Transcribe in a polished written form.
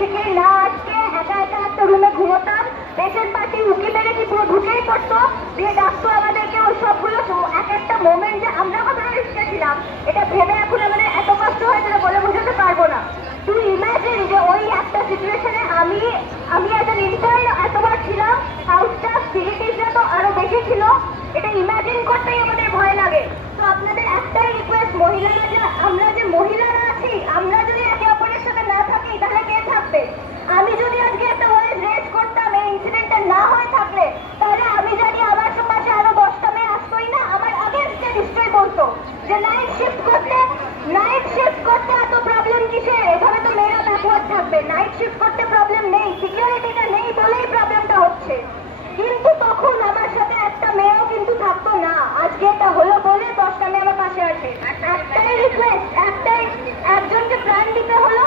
থেকে না আজকে একা একা একটা রুমে ঘুমোতাম, পেশেন্ট পার্টি উকি মেরে কি পুরো ঢুকেই পড়তো, দিয়ে ডাকতো আমাদেরকে। ওই সবগুলো এক একটা মোমেন্ট যে আমরা কতটা রিস্কে ছিলাম এটা ভেবে এখন আমাদের এত কষ্ট হয়েছিল বলে বোঝাতে পারবো না। তুই ইমাজিন যে ওই একটা সিচুয়েশনে আমি অ্যাজ অ্যান ইন্টার্ন এতবার ছিলাম, হাউসটা ফিলিপিন্সরা তো আরো বেশি ছিল। এটা ইমাজিন করতেই আমাদের ভয় লাগে। তো আপনাদের একটাই রিকোয়েস্ট, মহিলারা যে আমরা যে মহিলারা আছি, আমরা যদি একে অপরের সাথে না থাকি তাহলে কে থাকবে? আমি যদি আজকে একটা ভয়েস রেজ করতাম এই ইনসিডেন্টটা না হয়ে থাকলে, তাহলে আমি জানি আমার সমাজে আরো 10টা মেয়ে আসতোই না, আমার আগেনস্টে নিশ্চয়ই বলতো যে নাইট শিফট করতে এত প্রবলেম কিসের? এভাবে তো মেয়েরা ব্যাকওয়ার্ড থাকবে। নাইট শিফট করতে প্রবলেম নেই, সিকিউরিটিটা